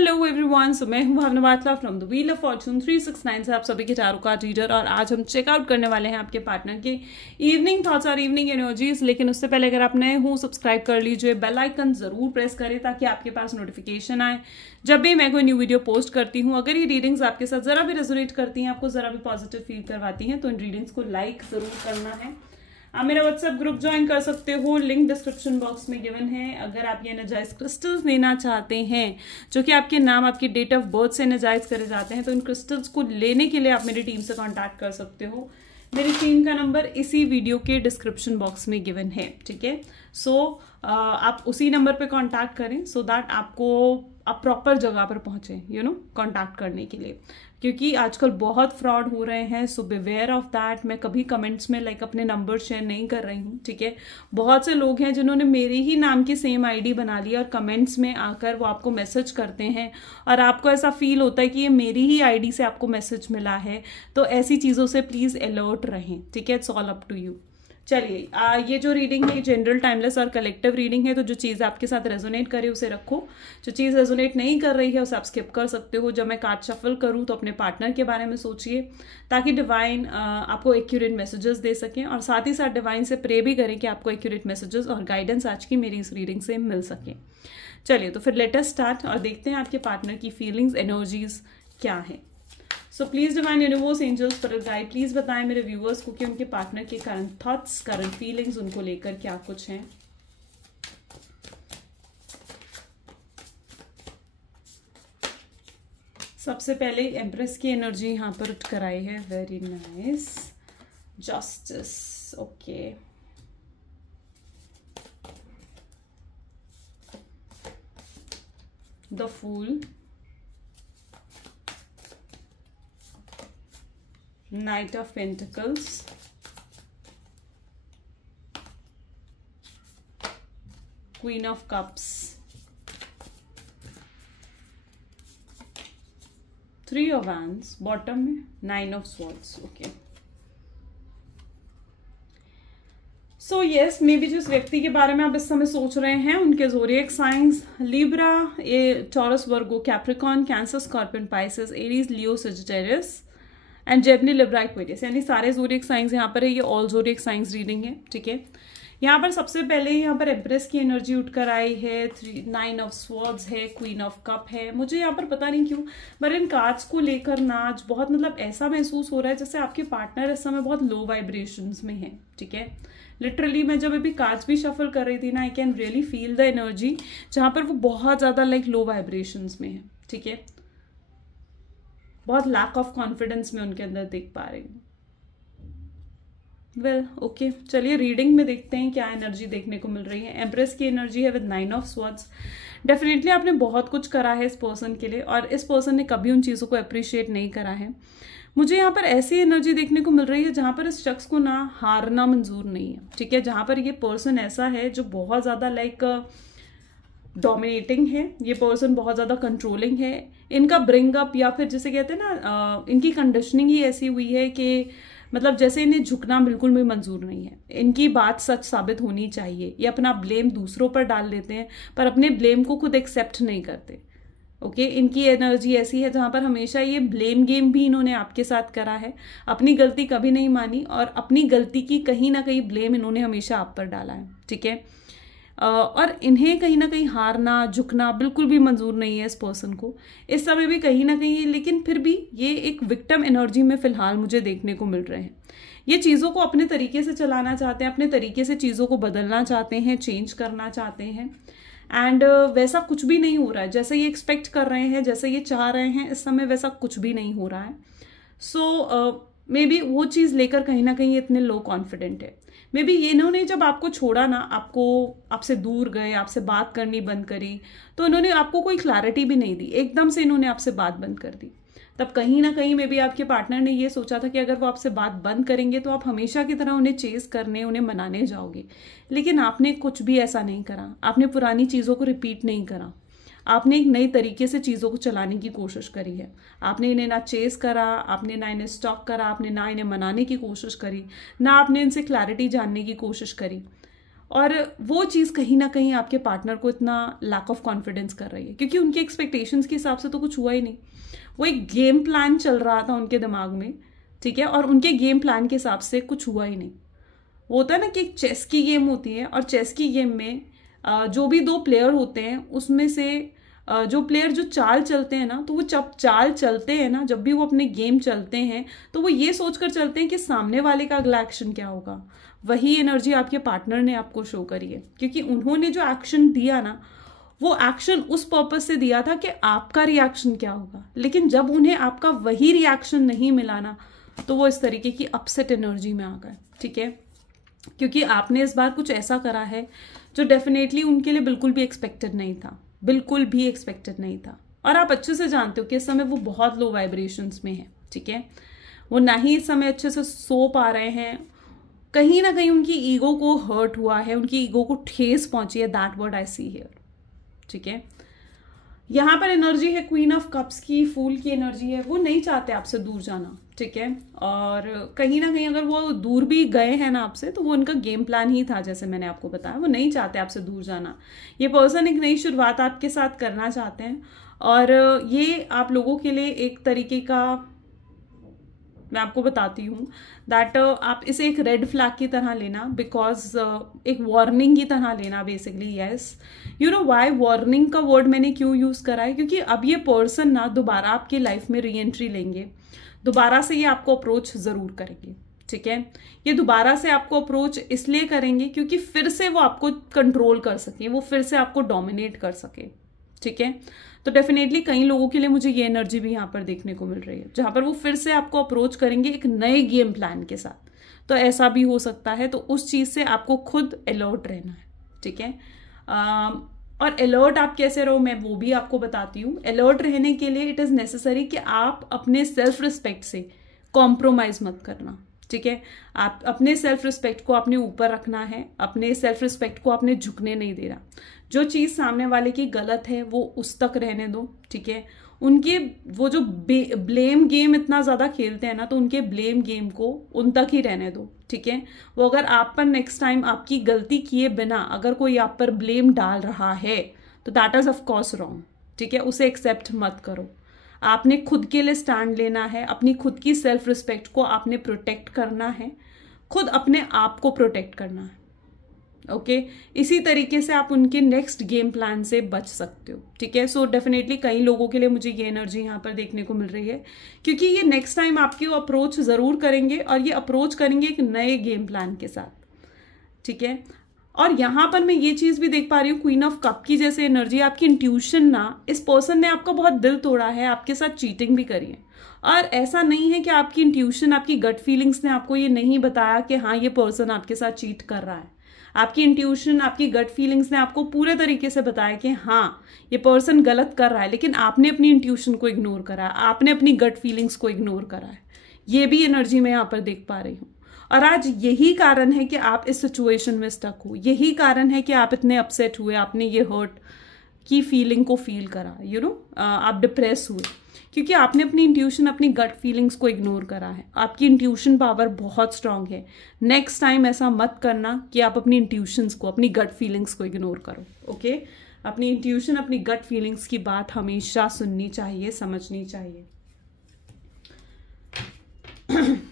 Hello everyone, so मैं हूं Bhavna Batla from the wheel of fortune 369 से आप सभी के टारो कार्ड रीडर। और आज हम चेकआउट करने वाले हैं आपके पार्टनर के इवनिंग थॉट्स और इवनिंग एनर्जीज। लेकिन उससे पहले अगर आप नए हो सब्सक्राइब कर लीजिए, बेल आइकन जरूर प्रेस करें ताकि आपके पास नोटिफिकेशन आए जब भी मैं कोई न्यू वीडियो पोस्ट करती हूँ। अगर ये रीडिंग्स आपके साथ जरा भी रेजोनेट करती हैं, आपको जरा भी पॉजिटिव फील करवाती हैं, तो इन रीडिंग्स को लाइक जरूर करना है। आप मेरा व्हाट्सएप ग्रुप ज्वाइन कर सकते हो, लिंक डिस्क्रिप्शन बॉक्स में गिवन है। अगर आप ये एनर्जाइज क्रिस्टल्स लेना चाहते हैं जो कि आपके नाम, आपकी डेट ऑफ बर्थ से एनर्जाइज करे जाते हैं, तो इन क्रिस्टल्स को लेने के लिए आप मेरी टीम से कांटेक्ट कर सकते हो। मेरी टीम का नंबर इसी वीडियो के डिस्क्रिप्शन बॉक्स में गिवन है, ठीक है। सो आप उसी नंबर पे कांटेक्ट करें सो दैट आप प्रॉपर जगह पर पहुंचे, कांटेक्ट करने के लिए, क्योंकि आजकल बहुत फ्रॉड हो रहे हैं। सो बिवेयर ऑफ दैट। मैं कभी कमेंट्स में अपने नंबर शेयर नहीं कर रही हूँ, ठीक है। बहुत से लोग हैं जिन्होंने मेरे ही नाम की सेम आईडी बना ली और कमेंट्स में आकर वो आपको मैसेज करते हैं और आपको ऐसा फील होता है कि ये मेरी ही आईडी से आपको मैसेज मिला है। तो ऐसी चीज़ों से प्लीज़ अलर्ट रहें, ठीक है। It's all up to you. चलिए, ये जो रीडिंग है जनरल, टाइमलेस और कलेक्टिव रीडिंग है। तो जो चीज़ आपके साथ रेजोनेट करे उसे रखो, जो चीज़ रेजोनेट नहीं कर रही है उसे आप स्किप कर सकते हो। जब मैं कार्ड शफल करूँ तो अपने पार्टनर के बारे में सोचिए ताकि डिवाइन आपको एक्यूरेट मैसेजेस दे सकें, और साथ ही साथ डिवाइन से प्रे भी करें कि आपको एक्यूरेट मैसेजेस और गाइडेंस आज की मेरी इस रीडिंग से मिल सके। चलिए, तो फिर लेट अस स्टार्ट और देखते हैं आपके पार्टनर की फीलिंग्स, एनर्जीज क्या है। So please divine universe, angels, spirit guide, please बताएं मेरे व्यूअर्स को कि उनके पार्टनर के करंट थॉट्स, करंट फीलिंग्स उनको लेकर क्या कुछ हैं। सबसे पहले एम्प्रेस की एनर्जी यहां पर उठ कर आई है। Very nice. Justice, okay. The fool, Knight of Pentacles, Queen of Cups, Three of Wands, bottom में Nine of Swords, okay. So yes, maybe जिस व्यक्ति के बारे में आप इस समय सोच रहे हैं उनके zodiac science Libra, taurus, Virgo, Capricorn, cancer, scorpion, Pisces, Aries, Leo, Sagittarius and Gemini, Libra, Aquarius, यानी सारे ज़ोडिएक साइंस यहाँ पर है। ये ऑल ज़ोडिएक साइंस रीडिंग है, ठीक है। यहाँ पर सबसे पहले यहाँ पर एम्प्रेस की एनर्जी उठकर आई है। 9 ऑफ स्वॉर्ड्स है, क्वीन ऑफ कप है। मुझे यहाँ पर पता नहीं क्यों पर इन कार्ड्स को लेकर ना आज बहुत ऐसा महसूस हो रहा है जैसे आपके पार्टनर इस समय बहुत लो वाइब्रेशंस में है, ठीक है। लिटरली मैं जब अभी कार्ड्स भी शफल कर रही थी ना, I can really feel the energy जहाँ पर वो बहुत ज़्यादा लो वाइब्रेशंस में है, ठीक है। बहुत लैक ऑफ कॉन्फिडेंस में उनके अंदर देख पा रही हूँ। वेल, ओके, चलिए रीडिंग में देखते हैं क्या एनर्जी देखने को मिल रही है। एम्प्रेस की एनर्जी है विद 9 ऑफ स्वॉर्ड्स। डेफिनेटली आपने बहुत कुछ करा है इस पर्सन के लिए और इस पर्सन ने कभी उन चीज़ों को अप्रिशिएट नहीं करा है। मुझे यहाँ पर ऐसी एनर्जी देखने को मिल रही है जहाँ पर इस शख्स को ना हारना मंजूर नहीं है, ठीक है। जहाँ पर ये पर्सन ऐसा है जो बहुत ज़्यादा डोमिनेटिंग है, ये पर्सन बहुत ज़्यादा कंट्रोलिंग है। इनका ब्रिंग अप या फिर जैसे कहते हैं ना, इनकी कंडीशनिंग ही ऐसी हुई है कि जैसे इन्हें झुकना बिल्कुल भी मंजूर नहीं है। इनकी बात सच साबित होनी चाहिए। ये अपना ब्लेम दूसरों पर डाल देते हैं पर अपने ब्लेम को खुद एक्सेप्ट नहीं करते, ओके। इनकी एनर्जी ऐसी है जहाँ पर हमेशा ये ब्लेम गेम भी इन्होंने आपके साथ करा है। अपनी गलती कभी नहीं मानी और अपनी गलती की कहीं ना कहीं ब्लेम इन्होंने हमेशा आप पर डाला है, ठीक है। और इन्हें कहीं ना कहीं हारना, झुकना बिल्कुल भी मंजूर नहीं है इस पर्सन को इस समय भी कहीं ना कहीं। लेकिन फिर भी ये एक विक्टिम एनर्जी में फिलहाल मुझे देखने को मिल रहे हैं। ये चीज़ों को अपने तरीके से चलाना चाहते हैं, अपने तरीके से चीज़ों को बदलना चाहते हैं, चेंज करना चाहते हैं। एंड वैसा कुछ भी नहीं हो रहा है जैसे ये एक्सपेक्ट कर रहे हैं, जैसे ये चाह रहे हैं, इस समय वैसा कुछ भी नहीं हो रहा है। सो मे बी वो चीज़ लेकर कहीं ना कहीं इतने लो कॉन्फिडेंट है। मे बी इन्होंने जब आपको छोड़ा ना, आपसे दूर गए, आपसे बात करनी बंद करी, तो इन्होंने आपको कोई क्लैरिटी भी नहीं दी, एकदम से इन्होंने आपसे बात बंद कर दी। तब कहीं ना कहीं मे बी आपके पार्टनर ने ये सोचा था कि अगर वो आपसे बात बंद करेंगे तो आप हमेशा की तरह उन्हें चेस करने, उन्हें मनाने जाओगे। लेकिन आपने कुछ भी ऐसा नहीं करा। आपने पुरानी चीज़ों को रिपीट नहीं करा। आपने एक नई तरीके से चीज़ों को चलाने की कोशिश करी है। आपने इन्हें ना चेस करा, आपने ना इन्हें स्टॉप करा, आपने ना इन्हें मनाने की कोशिश करी, ना आपने इनसे क्लैरिटी जानने की कोशिश करी। और वो चीज़ कहीं ना कहीं आपके पार्टनर को इतना लैक ऑफ कॉन्फिडेंस कर रही है, क्योंकि उनके एक्सपेक्टेशंस के हिसाब से तो कुछ हुआ ही नहीं। वो एक गेम प्लान चल रहा था उनके दिमाग में, ठीक है, और उनके गेम प्लान के हिसाब से कुछ हुआ ही नहीं। वो होता है ना कि एक चेस की गेम होती है, और चेस की गेम में जो भी दो प्लेयर होते हैं उसमें से जो प्लेयर जो चाल चलते हैं ना, तो वो जब चाल चलते हैं ना, जब भी वो अपने गेम चलते हैं तो वो ये सोचकर चलते हैं कि सामने वाले का अगला एक्शन क्या होगा। वही एनर्जी आपके पार्टनर ने आपको शो करी है, क्योंकि उन्होंने जो एक्शन दिया ना, वो एक्शन उस पर्पस से दिया था कि आपका रिएक्शन क्या होगा। लेकिन जब उन्हें आपका वही रिएक्शन नहीं मिला ना, तो वो इस तरीके की अपसेट एनर्जी में आ गए, ठीक है, क्योंकि आपने इस बार कुछ ऐसा करा है जो डेफिनेटली उनके लिए बिल्कुल भी एक्सपेक्टेड नहीं था, बिल्कुल भी एक्सपेक्टेड नहीं था। और आप अच्छे से जानते हो कि इस समय वो बहुत लो वाइब्रेशंस में है, ठीक है, वो ना ही इस समय अच्छे से सो पा रहे हैं, कहीं ना कहीं उनकी ईगो को हर्ट हुआ है, उनकी ईगो को ठेस पहुंची है। That what I see here, ठीक है। यहाँ पर एनर्जी है क्वीन ऑफ कप्स की, फूल की एनर्जी है। वो नहीं चाहते आपसे दूर जाना, ठीक है, और कहीं ना कहीं अगर वो दूर भी गए हैं ना आपसे, तो वो उनका गेम प्लान ही था, जैसे मैंने आपको बताया। वो नहीं चाहते आपसे दूर जाना। ये पर्सन एक नई शुरुआत आपके साथ करना चाहते हैं, और ये आप लोगों के लिए एक तरीके का, मैं आपको बताती हूँ दैट आप इसे एक रेड फ्लैग की तरह लेना, बिकॉज एक वार्निंग की तरह लेना basically. Yes, you know why warning का वर्ड मैंने क्यों यूज करा है, क्योंकि अब ये पर्सन ना दोबारा आपकी लाइफ में री एंट्री लेंगे, दोबारा से ये आपको अप्रोच जरूर करेंगे, ठीक है। ये दोबारा से आपको अप्रोच इसलिए करेंगे क्योंकि फिर से वो आपको कंट्रोल कर सके, वो फिर से आपको डोमिनेट कर सके, ठीक है। तो डेफिनेटली कई लोगों के लिए मुझे ये एनर्जी भी यहाँ पर देखने को मिल रही है, जहां पर वो फिर से आपको अप्रोच करेंगे एक नए गेम प्लान के साथ। तो ऐसा भी हो सकता है, तो उस चीज से आपको खुद अलर्ट रहना है, ठीक है। और अलर्ट आप कैसे रहो, मैं वो भी आपको बताती हूँ। अलर्ट रहने के लिए इट इज नेसेसरी कि आप अपने सेल्फ रिस्पेक्ट से कॉम्प्रोमाइज मत करना, ठीक है। आप अपने सेल्फ रिस्पेक्ट को अपने ऊपर रखना है, अपने सेल्फ रिस्पेक्ट को आपने झुकने नहीं देना। जो चीज सामने वाले की गलत है वो उस तक रहने दो, ठीक है। उनके वो जो ब्लेम गेम इतना ज्यादा खेलते हैं ना, तो उनके ब्लेम गेम को उन तक ही रहने दो, ठीक है। वो अगर आप पर नेक्स्ट टाइम आपकी गलती किए बिना अगर कोई आप पर ब्लेम डाल रहा है, तो that is of course wrong, ठीक है। उसे एक्सेप्ट मत करो। आपने खुद के लिए स्टैंड लेना है, अपनी खुद की सेल्फ रिस्पेक्ट को आपने प्रोटेक्ट करना है, खुद अपने आप को प्रोटेक्ट करना है, ओके। इसी तरीके से आप उनके नेक्स्ट गेम प्लान से बच सकते हो, ठीक है। सो डेफिनेटली कई लोगों के लिए मुझे ये एनर्जी यहाँ पर देखने को मिल रही है, क्योंकि ये नेक्स्ट टाइम आपकी अप्रोच जरूर करेंगे, और ये अप्रोच करेंगे एक नए गेम प्लान के साथ, ठीक है। और यहाँ पर मैं ये चीज भी देख पा रही हूँ, क्वीन ऑफ कप की जैसे एनर्जी, आपकी इंट्यूशन ना, इस पर्सन ने आपका बहुत दिल तोड़ा है, आपके साथ चीटिंग भी करी है। और ऐसा नहीं है कि आपकी इंट्यूशन, आपकी गट फीलिंग्स ने आपको ये नहीं बताया कि हाँ ये पर्सन आपके साथ चीट कर रहा है। आपकी इंट्यूशन, आपकी गट फीलिंग्स ने आपको पूरे तरीके से बताया कि हाँ ये पर्सन गलत कर रहा है, लेकिन आपने अपनी इंट्यूशन को इग्नोर करा, आपने अपनी गट फीलिंग्स को इग्नोर करा है। ये भी एनर्जी मैं यहाँ पर देख पा रही हूँ। और आज यही कारण है कि आप इस सिचुएशन में स्टक हो, यही कारण है कि आप इतने अपसेट हुए, आपने ये हर्ट की फीलिंग को फील करा, यू नो, आप डिप्रेस हुए, क्योंकि आपने अपनी इंट्यूशन, अपनी गट फीलिंग्स को इग्नोर करा है। आपकी इंट्यूशन पावर बहुत स्ट्रांग है। नेक्स्ट टाइम ऐसा मत करना कि आप अपनी इंट्यूशंस को, अपनी गट फीलिंग्स को इग्नोर करो, ओके। अपनी इंट्यूशन, अपनी गट फीलिंग्स की बात हमेशा सुननी चाहिए, समझनी चाहिए।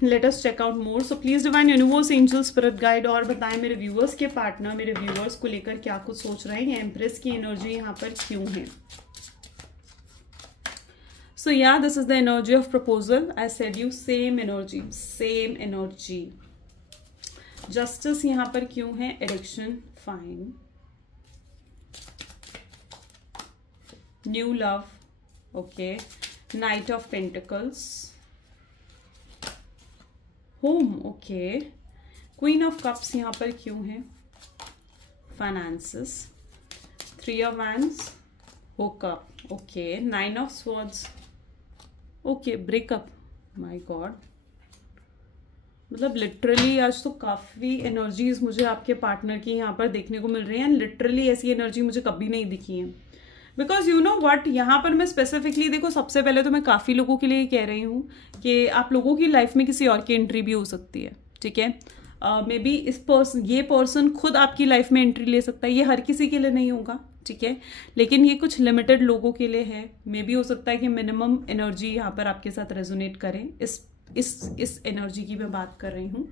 Let us check out more. So please divine universe, angel, spirit guide, और बताएं मेरे व्यूअर्स के पार्टनर मेरे व्यूअर्स को लेकर क्या कुछ सोच रहे हैं, एम्प्रेस की एनर्जी यहाँ पर क्यों है। So yeah, this is the energy of proposal. I said you same energy, same energy. Justice यहाँ पर क्यों है, erection, fine. New love, okay. Knight of Pentacles. Home, okay. Queen of Cups यहाँ पर क्यों है, finances. 3 of Wands, hookup, okay. 9 of Swords. Okay, breakup, my God. मतलब literally आज तो काफी एनर्जीज मुझे आपके पार्टनर की यहाँ पर देखने को मिल रही हैं। लिटरली ऐसी एनर्जी मुझे कभी नहीं दिखी है, बिकॉज यू नो व्हाट, यहाँ पर मैं स्पेसिफिकली देखो, सबसे पहले तो मैं काफी लोगों के लिए कह रही हूँ कि आप लोगों की लाइफ में किसी और की एंट्री भी हो सकती है, ठीक है। मे बी ये पर्सन खुद आपकी लाइफ में एंट्री ले सकता है। ये हर किसी के लिए नहीं होगा, ठीक है, लेकिन ये कुछ लिमिटेड लोगों के लिए है। मे बी हो सकता है कि मिनिमम एनर्जी यहाँ पर आपके साथ रेजोनेट करें। इस एनर्जी की मैं बात कर रही हूँ।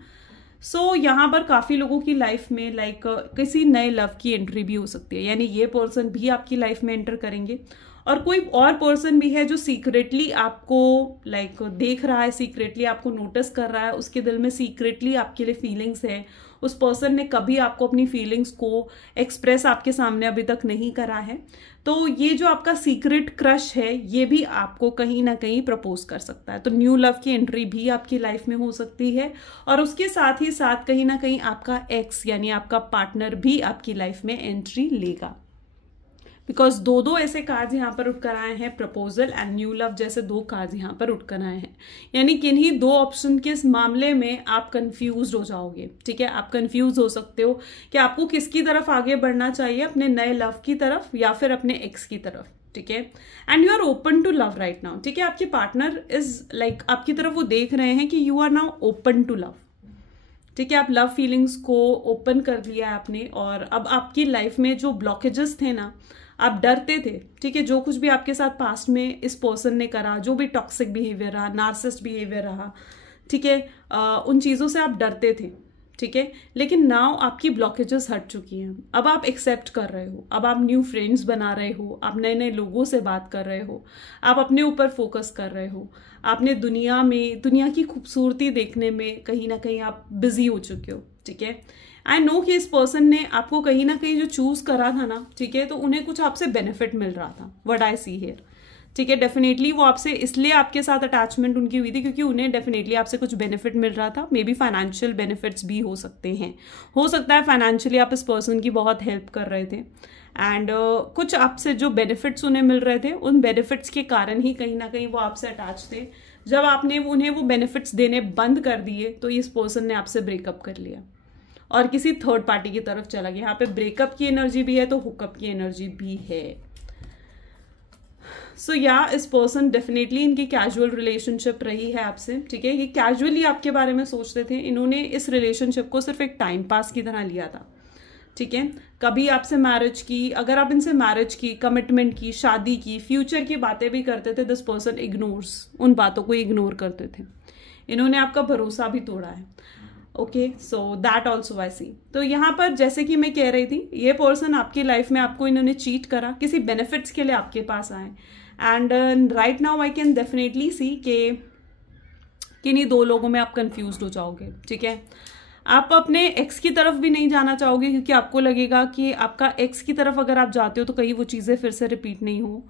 सो यहाँ पर काफ़ी लोगों की लाइफ में लाइक किसी नए लव की एंट्री भी हो सकती है, यानी ये पर्सन भी आपकी लाइफ में एंटर करेंगे। और कोई और पर्सन भी है जो सीक्रेटली आपको लाइक देख रहा है, सीक्रेटली आपको नोटिस कर रहा है, उसके दिल में सीक्रेटली आपके लिए फीलिंग्स है। उस पर्सन ने कभी आपको अपनी फीलिंग्स को एक्सप्रेस आपके सामने अभी तक नहीं करा है। तो ये जो आपका सीक्रेट क्रश है, ये भी आपको कहीं ना कहीं प्रपोज कर सकता है। तो न्यू लव की एंट्री भी आपकी लाइफ में हो सकती है, और उसके साथ ही साथ कहीं ना कहीं आपका एक्स यानी आपका पार्टनर भी आपकी लाइफ में एंट्री लेगा। बिकॉज दो ऐसे कार्ड्स यहाँ पर उठ कर आए हैं, प्रपोजल एंड न्यू लव जैसे 2 कार्ड्स यहाँ पर उठ कर आए हैं। यानी किन्हीं 2 ऑप्शन के इस मामले में आप कंफ्यूज हो जाओगे, ठीक है। आप कंफ्यूज हो सकते हो कि आपको किसकी तरफ आगे बढ़ना चाहिए, अपने नए लव की तरफ या फिर अपने एक्स की तरफ, ठीक है। And you are open to love right now, ठीक है। आपके पार्टनर इज लाइक आपकी तरफ वो देख रहे हैं कि you are now open to love, ठीक है। आप लव फीलिंग्स को ओपन कर लिया है आपने, और अब आपकी लाइफ में जो ब्लॉकेजेस थे ना, आप डरते थे, ठीक है, जो कुछ भी आपके साथ पास्ट में इस पर्सन ने करा, जो भी टॉक्सिक बिहेवियर रहा, नार्सिसिस्ट बिहेवियर रहा, ठीक है, उन चीज़ों से आप डरते थे, ठीक है। लेकिन नाउ आपकी ब्लॉकेजेस हट चुकी हैं। अब आप एक्सेप्ट कर रहे हो, अब आप न्यू फ्रेंड्स बना रहे हो, आप नए नए लोगों से बात कर रहे हो, आप अपने ऊपर फोकस कर रहे हो, आपने दुनिया की खूबसूरती देखने में कहीं ना कहीं आप बिजी हो चुके हो, ठीक है। आई नो कि इस पर्सन ने आपको कहीं ना कहीं जो चूज करा था ना, ठीक है, तो उन्हें कुछ आपसे बेनिफिट मिल रहा था, व्हाट आई सी हियर, ठीक है। डेफिनेटली वो आपसे इसलिए आपके साथ अटैचमेंट उनकी हुई थी क्योंकि उन्हें डेफिनेटली आपसे कुछ बेनिफिट मिल रहा था। मे बी फाइनेंशियल बेनिफिट्स भी हो सकते हैं, हो सकता है फाइनेंशियली आप इस पर्सन की बहुत हेल्प कर रहे थे, एंड कुछ आपसे जो बेनिफिट्स उन्हें मिल रहे थे, उन बेनिफिट्स के कारण ही कहीं ना कहीं वो आपसे अटैच थे। जब आपने उन्हें वो बेनिफिट्स देने बंद कर दिए तो इस पर्सन ने आपसे ब्रेकअप कर लिया और किसी थर्ड पार्टी की तरफ चला गया। यहाँ पे ब्रेकअप की एनर्जी भी है तो हुकअप की एनर्जी भी है। सो या इस पर्सन डेफिनेटली इनकी कैजुअल रिलेशनशिप रही है आपसे, ठीक है। ये कैजुअली आपके बारे में सोचते थे, इन्होंने इस रिलेशनशिप को सिर्फ एक टाइम पास की तरह लिया था, ठीक है। कभी आपसे मैरिज की, अगर आप इनसे मैरिज की, कमिटमेंट की, शादी की, फ्यूचर की बातें भी करते थे, दिस पर्सन इग्नोर्स, उन बातों को इग्नोर करते थे। इन्होंने आपका भरोसा भी तोड़ा है, okay. So that also I see. तो यहाँ पर जैसे कि मैं कह रही थी, ये पर्सन आपकी लाइफ में आपको इन्होंने चीट करा, किसी बेनिफिट्स के लिए आपके पास आए, and right now I can definitely see कि किन्हीं 2 लोगों में आप कंफ्यूज हो जाओगे, ठीक है। आप अपने एक्स की तरफ भी नहीं जाना चाहोगे क्योंकि आपको लगेगा कि आपका एक्स की तरफ अगर आप जाते हो तो कहीं वो चीज़ें फिर से रिपीट नहीं हो,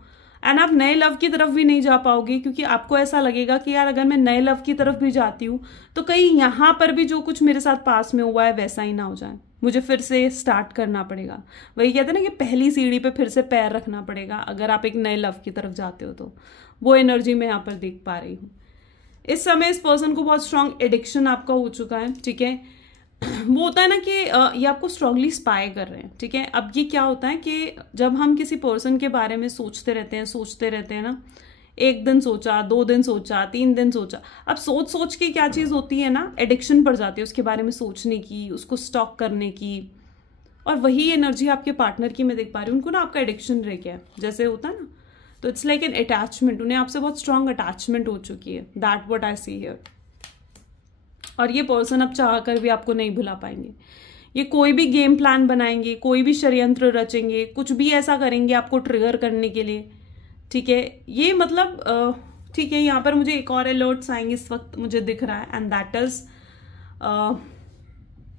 एंड आप नए लव की तरफ भी नहीं जा पाओगे क्योंकि आपको ऐसा लगेगा कि यार अगर मैं नए लव की तरफ भी जाती हूँ तो कहीं यहाँ पर भी जो कुछ मेरे साथ पास में हुआ है वैसा ही ना हो जाए, मुझे फिर से स्टार्ट करना पड़ेगा। वही कहते हैं ना कि पहली सीढ़ी पे फिर से पैर रखना पड़ेगा अगर आप एक नए लव की तरफ जाते हो। तो वो एनर्जी मैं यहाँ पर देख पा रही हूँ। इस समय इस पर्सन को बहुत स्ट्रांग एडिक्शन आपका हो चुका है, ठीक है। वो होता है ना कि ये आपको स्ट्रांगली स्पाई कर रहे हैं, ठीक है। अब ये क्या होता है कि जब हम किसी पर्सन के बारे में सोचते रहते हैं ना, 1 दिन सोचा, 2 दिन सोचा, 3 दिन सोचा, अब सोच के क्या चीज़ होती है ना, एडिक्शन पड़ जाती है उसके बारे में सोचने की, उसको स्टॉक करने की। और वही एनर्जी आपके पार्टनर की मैं देख पा रही हूँ, उनको ना आपका एडिक्शन रह गया है, जैसे होता है ना, तो इट्स लाइक एन अटैचमेंट, उन्हें आपसे बहुत स्ट्रांग अटैचमेंट हो चुकी है, that what I see here. और ये पर्सन अब चाह कर भी आपको नहीं भुला पाएंगे। ये कोई भी गेम प्लान बनाएंगे, कोई भी षड्यंत्र रचेंगे, कुछ भी ऐसा करेंगे आपको ट्रिगर करने के लिए, ठीक है। ये मतलब ठीक है, यहाँ पर मुझे एक और अलर्ट्स आएंगे इस वक्त मुझे दिख रहा है, एंड दैट इज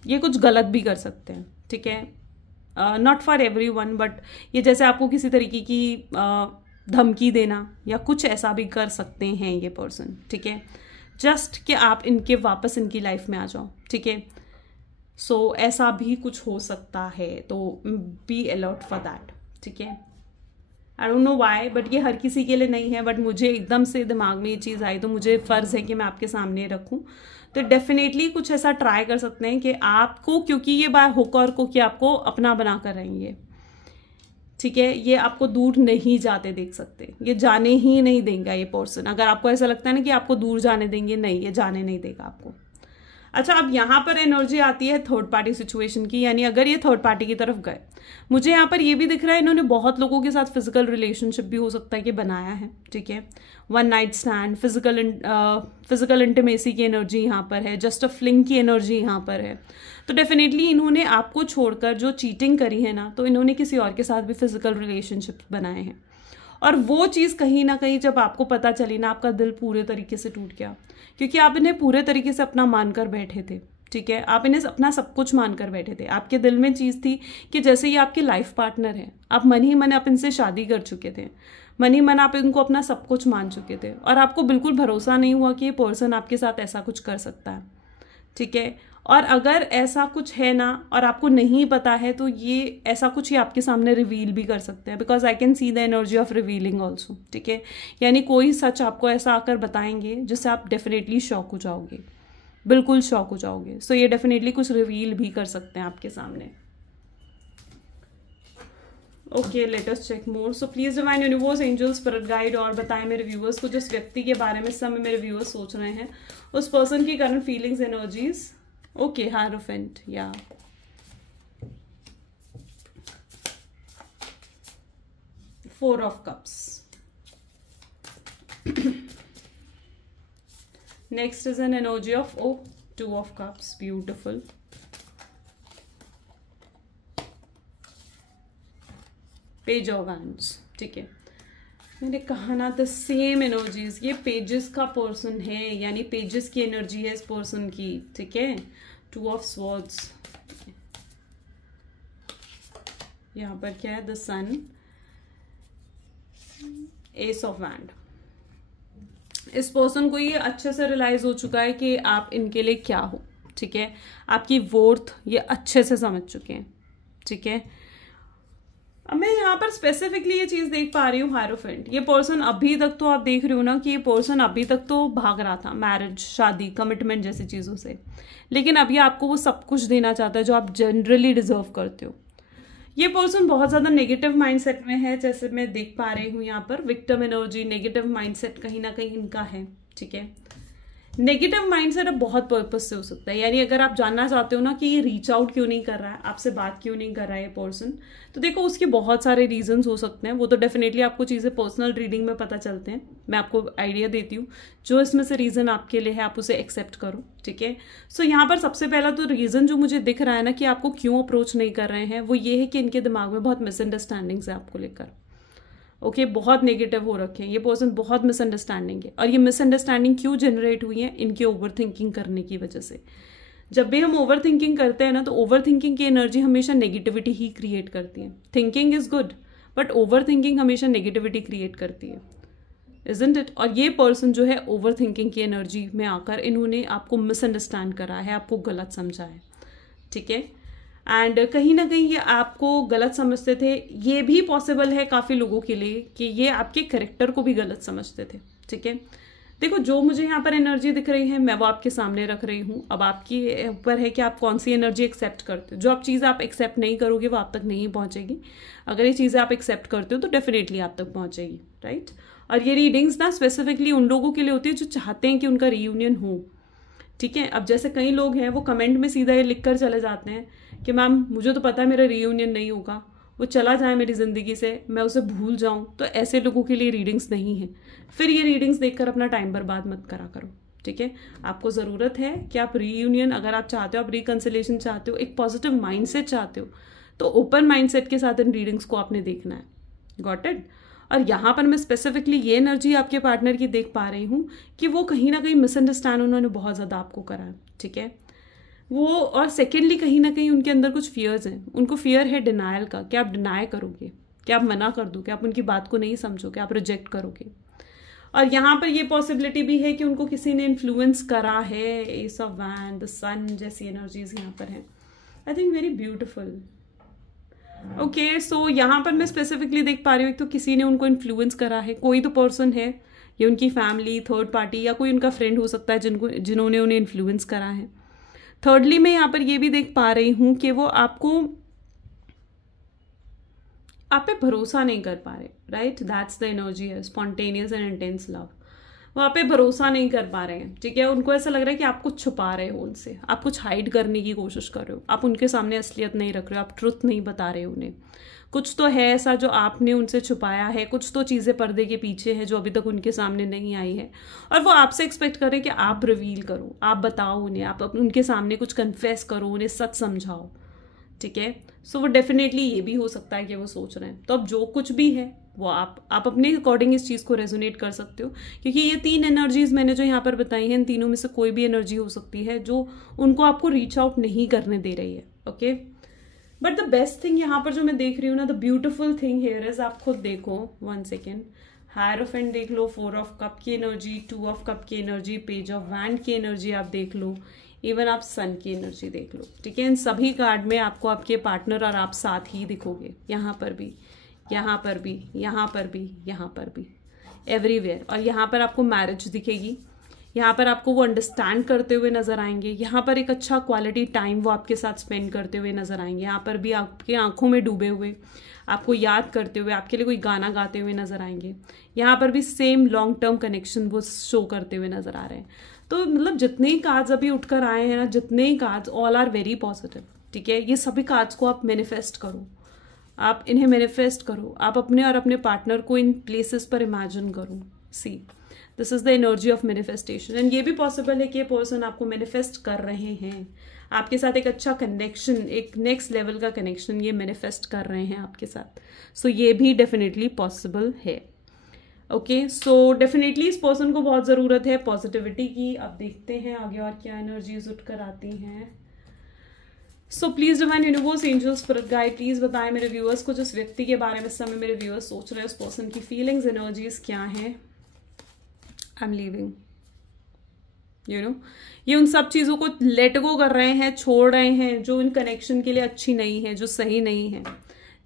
ये कुछ गलत भी कर सकते हैं, ठीक है। नॉट फॉर एवरीवन, बट ये जैसे आपको किसी तरीके की धमकी देना या कुछ ऐसा भी कर सकते हैं ये पर्सन, ठीक है। जस्ट कि आप वापस इनकी लाइफ में आ जाओ, ठीक है। सो ऐसा भी कुछ हो सकता है, तो बी अलर्ट फॉर दैट, ठीक है। I don't know why, but ये हर किसी के लिए नहीं है, बट मुझे एकदम से दिमाग में ये चीज़ आई तो मुझे फ़र्ज़ है कि मैं आपके सामने रखूं। तो डेफिनेटली कुछ ऐसा ट्राई कर सकते हैं कि आपको, क्योंकि ये बाय हुक और को कि आपको अपना बना कर रहेंगे, ठीक है। ये आपको दूर नहीं जाते देख सकते, ये जाने ही नहीं देंगे ये पर्सन। अगर आपको ऐसा लगता है ना कि आपको दूर जाने देंगे, नहीं, ये जाने नहीं देगा आपको। अच्छा, अब यहाँ पर एनर्जी आती है थर्ड पार्टी सिचुएशन की, यानी अगर ये थर्ड पार्टी की तरफ गए, मुझे यहाँ पर ये भी दिख रहा है इन्होंने बहुत लोगों के साथ फिजिकल रिलेशनशिप भी हो सकता है कि बनाया है, ठीक है। One night stand, physical intimacy की एनर्जी यहाँ पर है, जस्ट अ फ्लिंग की एनर्जी यहाँ पर है। तो डेफिनेटली इन्होंने आपको छोड़कर जो चीटिंग करी है ना, तो इन्होंने किसी और के साथ भी फिजिकल रिलेशनशिप बनाए हैं। और वो चीज़ कहीं ना कहीं जब आपको पता चली ना, आपका दिल पूरे तरीके से टूट गया, क्योंकि आप इन्हें पूरे तरीके से अपना मानकर बैठे थे, ठीक है। आप इन्हें अपना सब कुछ मानकर बैठे थे। आपके दिल में चीज़ थी कि जैसे ये आपके लाइफ पार्टनर है, आप मन ही मन आप इनसे शादी कर चुके थे, मन ही मन आप इनको अपना सब कुछ मान चुके थे, और आपको बिल्कुल भरोसा नहीं हुआ कि ये पर्सन आपके साथ ऐसा कुछ कर सकता है, ठीक है। और अगर ऐसा कुछ है ना और आपको नहीं पता है, तो ये ऐसा कुछ ही आपके सामने रिवील भी कर सकते हैं, because I can see the energy of revealing also, ठीक है। यानी कोई सच आपको ऐसा आकर बताएंगे जिससे आप डेफिनेटली शॉक हो जाओगे, बिल्कुल शॉक हो जाओगे। सो ये डेफिनेटली कुछ रिवील भी कर सकते हैं आपके सामने। Okay, let us check more. So please divine universe, angels, spirit guide, और बताएं मेरे व्यूअर्स को जिस व्यक्ति के बारे में इस समय मेरे व्यूअर्स सोच रहे हैं, उस पर्सन की current feelings, energies. Okay, hierophant, या four of cups. Next is an energy of two of cups, beautiful. Page of wands, ठीक है। मैंने कहा ना द सेम एनर्जीज, ये पेजेस का पर्सन है, यानी पेजेस की एनर्जी है इस पर्सन की, ठीक है। टू ऑफ स्वॉर्ड्स, यहाँ पर क्या है, the sun, ace of wand. इस पर्सन को ये अच्छे से रियलाइज हो चुका है कि आप इनके लिए क्या हो, ठीक है। आपकी वर्थ ये अच्छे से समझ चुके हैं, ठीक है। अब मैं यहाँ पर स्पेसिफिकली ये चीज देख पा रही हूँ, हायरोफेंट, ये पर्सन अभी तक तो आप देख रहे हो ना कि ये पर्सन अभी तक तो भाग रहा था मैरिज, शादी, कमिटमेंट जैसी चीजों से, लेकिन अभी आपको वो सब कुछ देना चाहता है जो आप जनरली डिजर्व करते हो। ये पर्सन बहुत ज्यादा नेगेटिव माइंडसेट में है, जैसे मैं देख पा रही हूँ यहाँ पर विक्टिम एनर्जी, नेगेटिव माइंडसेट कहीं ना कहीं इनका है, ठीक है। नेगेटिव माइंडसेट अब बहुत पर्पस से हो सकता है, यानी अगर आप जानना चाहते हो ना कि ये रीच आउट क्यों नहीं कर रहा है, आपसे बात क्यों नहीं कर रहा है ये पर्सन, तो देखो उसके बहुत सारे रीजंस हो सकते हैं। वो तो डेफिनेटली आपको चीज़ें पर्सनल रीडिंग में पता चलते हैं, मैं आपको आइडिया देती हूँ। जो इसमें से रीजन आपके लिए है आप उसे एक्सेप्ट करो, ठीक है। सो यहाँ पर सबसे पहला तो रीजन जो मुझे दिख रहा है ना कि आपको क्यों अप्रोच नहीं कर रहे हैं, वो ये है कि इनके दिमाग में बहुत मिसअंडरस्टैंडिंग्स है आपको लेकर, ओके, बहुत नेगेटिव हो रखे हैं ये पर्सन, बहुत मिसअंडरस्टैंडिंग है। और ये मिसअंडरस्टैंडिंग क्यों जनरेट हुई है, इनके ओवर थिंकिंग करने की वजह से। जब भी हम ओवर थिंकिंग करते हैं ना, तो ओवर थिंकिंग की एनर्जी हमेशा नेगेटिविटी ही क्रिएट करती है। Thinking is good, but over thinking हमेशा नेगेटिविटी क्रिएट करती है, इजंट इट। और ये पर्सन जो है ओवर थिंकिंग की एनर्जी में आकर इन्होंने आपको मिसअंडरस्टैंड करा है, आपको गलत समझा है, ठीक है। एंड कहीं ना कहीं ये आपको गलत समझते थे। ये भी पॉसिबल है काफ़ी लोगों के लिए कि ये आपके कैरेक्टर को भी गलत समझते थे, ठीक है। देखो, जो मुझे यहाँ पर एनर्जी दिख रही है मैं वो आपके सामने रख रही हूँ। अब आपके ऊपर है कि आप कौन सी एनर्जी एक्सेप्ट करते हो। जो आप चीज़ आप एक्सेप्ट नहीं करोगे वो आप तक नहीं पहुँचेगी। अगर ये चीज़ें आप एक्सेप्ट करते हो तो डेफिनेटली आप तक पहुँचेगी, राइट। और ये रीडिंग्स ना स्पेसिफिकली उन लोगों के लिए होती है जो चाहते हैं कि उनका रीयूनियन हो, ठीक है। अब जैसे कई लोग हैं वो कमेंट में सीधा ये लिख कर चले जाते हैं कि मैम मुझे तो पता है मेरा रीयूनियन नहीं होगा, वो चला जाए मेरी ज़िंदगी से, मैं उसे भूल जाऊं। तो ऐसे लोगों के लिए रीडिंग्स नहीं है। फिर ये रीडिंग्स देखकर अपना टाइम बर्बाद मत करा करो, ठीक है। आपको ज़रूरत है कि आप रीयूनियन अगर आप चाहते हो, आप रिकन्सिलेशन चाहते हो, एक पॉजिटिव माइंडसेट चाहते हो, तो ओपन माइंडसेट के साथ इन रीडिंग्स को आपने देखना है। Got it. और यहाँ पर मैं स्पेसिफिकली ये एनर्जी आपके पार्टनर की देख पा रही हूँ कि वो कहीं ना कहीं मिसअंडरस्टैंड उन्होंने बहुत ज़्यादा आपको करा है, ठीक है वो। और सेकेंडली कहीं ना कहीं उनके अंदर कुछ फियर्स हैं। उनको फियर है डिनायल का, कि आप डिनाई करोगे, कि आप मना कर दोगे, आप उनकी बात को नहीं समझोगे, आप रिजेक्ट करोगे। और यहाँ पर ये पॉसिबिलिटी भी है कि उनको किसी ने इन्फ्लुएंस करा है। Ace of wand, the sun जैसी एनर्जीज यहाँ पर हैं। I think very beautiful. Okay, so यहाँ पर मैं स्पेसिफिकली देख पा रही हूँ, एक तो किसी ने उनको इन्फ्लुएंस करा है, कोई तो पर्सन है, ये उनकी फैमिली, थर्ड पार्टी, या कोई उनका फ्रेंड हो सकता है जिन्होंने उन्हें इन्फ्लुएंस करा है। थर्डली मैं यहाँ पर ये भी देख पा रही हूँ कि वो आप पे भरोसा नहीं कर पा रहे, राइट। दैट्स द एनर्जी है, स्पॉन्टेनियस एंड इंटेंस लव। वहाँ पे भरोसा नहीं कर पा रहे हैं, ठीक है। उनको ऐसा लग रहा है कि आप कुछ छुपा रहे हो उनसे, आप कुछ हाइड करने की कोशिश कर रहे हो, आप उनके सामने असलियत नहीं रख रहे हो, आप ट्रुथ नहीं बता रहे हो उन्हें। कुछ तो है ऐसा जो आपने उनसे छुपाया है, कुछ तो चीज़ें पर्दे के पीछे है जो अभी तक उनके सामने नहीं आई है, और वो आपसे एक्सपेक्ट कर रहे हैं कि आप रिवील करो, आप बताओ उन्हें, आप उनके सामने कुछ कन्फेस करो, उन्हें सच समझाओ, ठीक है। सो वो डेफिनेटली ये भी हो सकता है कि वो सोच रहे हैं। तो अब जो कुछ भी है वो आप अपने अकॉर्डिंग इस चीज़ को रेजोनेट कर सकते हो, क्योंकि ये 3 एनर्जीज मैंने जो यहाँ पर बताई हैं, इन तीनों में से कोई भी एनर्जी हो सकती है जो उनको आपको रीच आउट नहीं करने दे रही है, okay. But the best thing यहाँ पर जो मैं देख रही हूँ ना, the beautiful thing here is, आप खुद देखो 1 सेकेंड, हायरोफेंट देख लो, 4 ऑफ कप की एनर्जी, 2 ऑफ कप की एनर्जी, पेज ऑफ वैंड की एनर्जी आप देख लो, इवन आप सन की एनर्जी देख लो, ठीक है। इन सभी कार्ड में आपको आपके पार्टनर और आप साथ ही दिखोगे, यहाँ पर भी, यहाँ पर भी, यहाँ पर भी, यहाँ पर भी, एवरीवेयर। और यहाँ पर आपको मैरिज दिखेगी, यहाँ पर आपको वो अंडरस्टैंड करते हुए नजर आएंगे, यहाँ पर एक अच्छा क्वालिटी टाइम वो आपके साथ स्पेंड करते हुए नजर आएंगे, यहाँ पर भी आपके आंखों में डूबे हुए आपको याद करते हुए आपके लिए कोई गाना गाते हुए नजर आएंगे, यहाँ पर भी सेम लॉन्ग टर्म कनेक्शन वो शो करते हुए नजर आ रहे हैं। तो मतलब जितने ही कार्ड्स अभी उठकर आए हैं ना, जितने ही cards, all are very positive, ठीक है। ये सभी कार्ड्स को आप मैनिफेस्ट करो, आप इन्हें मैनिफेस्ट करो, आप अपने और अपने पार्टनर को इन प्लेसेस पर इमेजिन करो। See, this is the energy of manifestation. And ये भी पॉसिबल है कि ये पर्सन आपको मैनिफेस्ट कर रहे हैं, आपके साथ एक अच्छा कनेक्शन, एक नेक्स्ट लेवल का कनेक्शन ये मैनिफेस्ट कर रहे हैं आपके साथ। सो ये भी डेफिनेटली पॉसिबल है, ओके। सो डेफिनेटली इस पर्सन को बहुत ज़रूरत है पॉजिटिविटी की। अब देखते हैं आगे और क्या एनर्जीज उठकर आती हैं। So please divine universe, angels, spirit guide, please बताएं मेरे व्यूअर्स को, जिस व्यक्ति के बारे में इस समय मेरे व्यूअर्स सोच रहे हैं, उस पर्सन की फीलिंग्स, एनर्जीज क्या हैं। I am leaving, you know, ये उन सब चीज़ों को लेट गो कर रहे हैं, छोड़ रहे हैं जो इन कनेक्शन के लिए अच्छी नहीं है, जो सही नहीं है,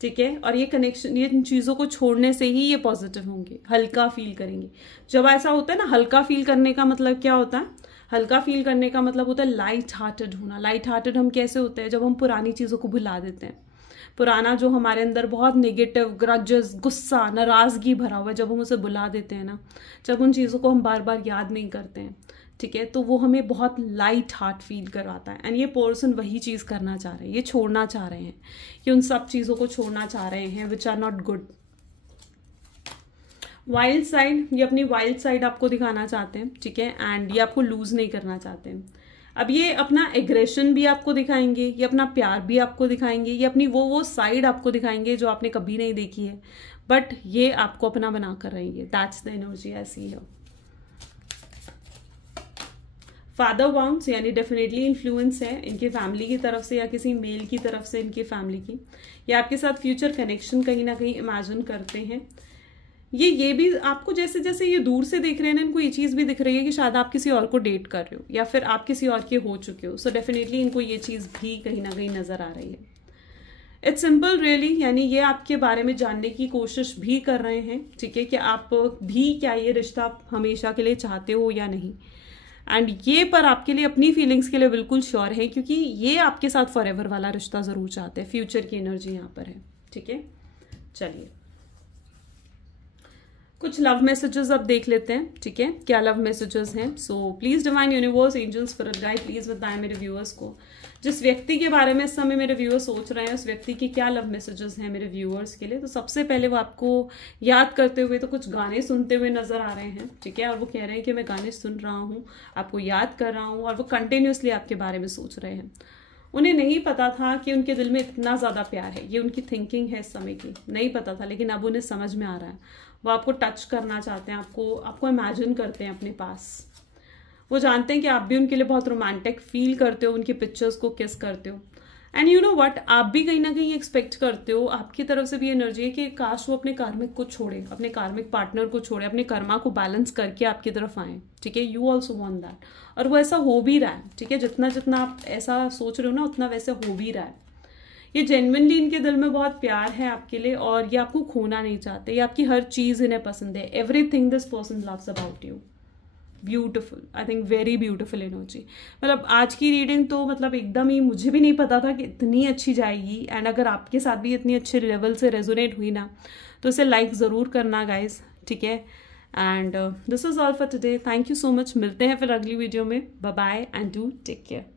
ठीक है। और ये कनेक्शन, ये इन चीज़ों को छोड़ने से ही ये पॉजिटिव होंगे, हल्का फील करेंगे। जब ऐसा होता है ना, हल्का फील करने का मतलब क्या होता है, हल्का फील करने का मतलब होता है लाइट हार्टेड होना। लाइट हार्टेड हम कैसे होते हैं, जब हम पुरानी चीज़ों को भुला देते हैं, पुराना जो हमारे अंदर बहुत नेगेटिव, ग्रजेस, गुस्सा, नाराज़गी भरा हुआ है, जब हम उसे भुला देते हैं ना, जब उन चीज़ों को हम बार बार याद नहीं करते हैं, ठीक है, तो वो हमें बहुत लाइट हार्ट फील करवाता है। एंड ये पर्सन वही चीज़ करना चाह रहे हैं, ये छोड़ना चाह रहे हैं, कि उन सब चीज़ों को छोड़ना चाह रहे हैं which are not good. Wild side, ये अपनी वाइल्ड साइड आपको दिखाना चाहते हैं, ठीक है। एंड ये आपको लूज नहीं करना चाहते हैं। अब ये अपना एग्रेशन भी आपको दिखाएंगे, ये अपना प्यार भी आपको दिखाएंगे, ये अपनी वो साइड आपको दिखाएंगे जो आपने कभी नहीं देखी है, बट ये आपको अपना बना कर रहेंगे। That's the energy I see here. Father wounds, यानी डेफिनेटली इन्फ्लुएंस है इनके फैमिली की तरफ से या किसी मेल की तरफ से इनकी फैमिली की, या आपके साथ फ्यूचर कनेक्शन कहीं ना कहीं इमेजिन करते हैं। ये भी आपको जैसे जैसे ये दूर से देख रहे हैं ना, इनको ये चीज़ भी दिख रही है कि शायद आप किसी और को डेट कर रहे हो या फिर आप किसी और के हो चुके हो। सो डेफिनेटली इनको ये चीज़ भी कहीं ना कहीं नजर आ रही है। इट्स सिंपल रियली, यानी ये आपके बारे में जानने की कोशिश भी कर रहे हैं, ठीक है, कि आप भी क्या ये रिश्ता हमेशा के लिए चाहते हो या नहीं। एंड ये पर आपके लिए अपनी फीलिंग्स के लिए बिल्कुल श्योर है, क्योंकि ये आपके साथ फॉरएवर वाला रिश्ता जरूर चाहते हैं। फ्यूचर की एनर्जी यहाँ पर है, ठीक है। चलिए कुछ लव मैसेजेस अब देख लेते हैं, ठीक है, क्या लव मैसेजेस हैं। So please divine universe, angels, spirit guide, please बताएं मेरे व्यूअर्स को, जिस व्यक्ति के बारे में इस समय मेरे व्यूअर्स सोच रहे हैं, उस व्यक्ति के क्या लव मैसेजेस हैं मेरे व्यूअर्स के लिए। तो सबसे पहले वो आपको याद करते हुए तो कुछ गाने सुनते हुए नजर आ रहे हैं, ठीक है, और वो कह रहे हैं कि मैं गाने सुन रहा हूँ, आपको याद कर रहा हूँ, और वो कंटिन्यूसली आपके बारे में सोच रहे हैं। उन्हें नहीं पता था कि उनके दिल में इतना ज़्यादा प्यार है, ये उनकी थिंकिंग है इस समय की, नहीं पता था, लेकिन अब उन्हें समझ में आ रहा है। वो आपको टच करना चाहते हैं, आपको इमेजिन करते हैं अपने पास। वो जानते हैं कि आप भी उनके लिए बहुत रोमांटिक फील करते हो, उनकी पिक्चर्स को किस करते हो। एंड यू नो व्हाट, आप भी कहीं ना कहीं एक्सपेक्ट करते हो, आपकी तरफ से भी एनर्जी है कि काश वो अपने कार्मिक को छोड़े, अपने कार्मिक पार्टनर को छोड़े, अपने कर्मा को बैलेंस करके आपकी तरफ आए, ठीक है। यू ऑल्सो वॉन्ट दैट, और वो ऐसा हो भी रहा है, ठीक है। जितना जितना आप ऐसा सोच रहे हो ना, उतना वैसे हो भी रहा है। ये जेन्युइनली इनके दिल में बहुत प्यार है आपके लिए, और ये आपको खोना नहीं चाहते, ये आपकी हर चीज इन्हें पसंद है। Everything this person loves about you. Beautiful, I think very beautiful energy. मतलब आज की रीडिंग तो मतलब एकदम ही, मुझे भी नहीं पता था कि इतनी अच्छी जाएगी। एंड अगर आपके साथ भी इतनी अच्छे लेवल से रेजोनेट हुई ना, तो इसे लाइक ज़रूर करना गाइज, ठीक है। And this is all for today. Thank you so much. मिलते हैं फिर अगली वीडियो में। Bye bye and do take care.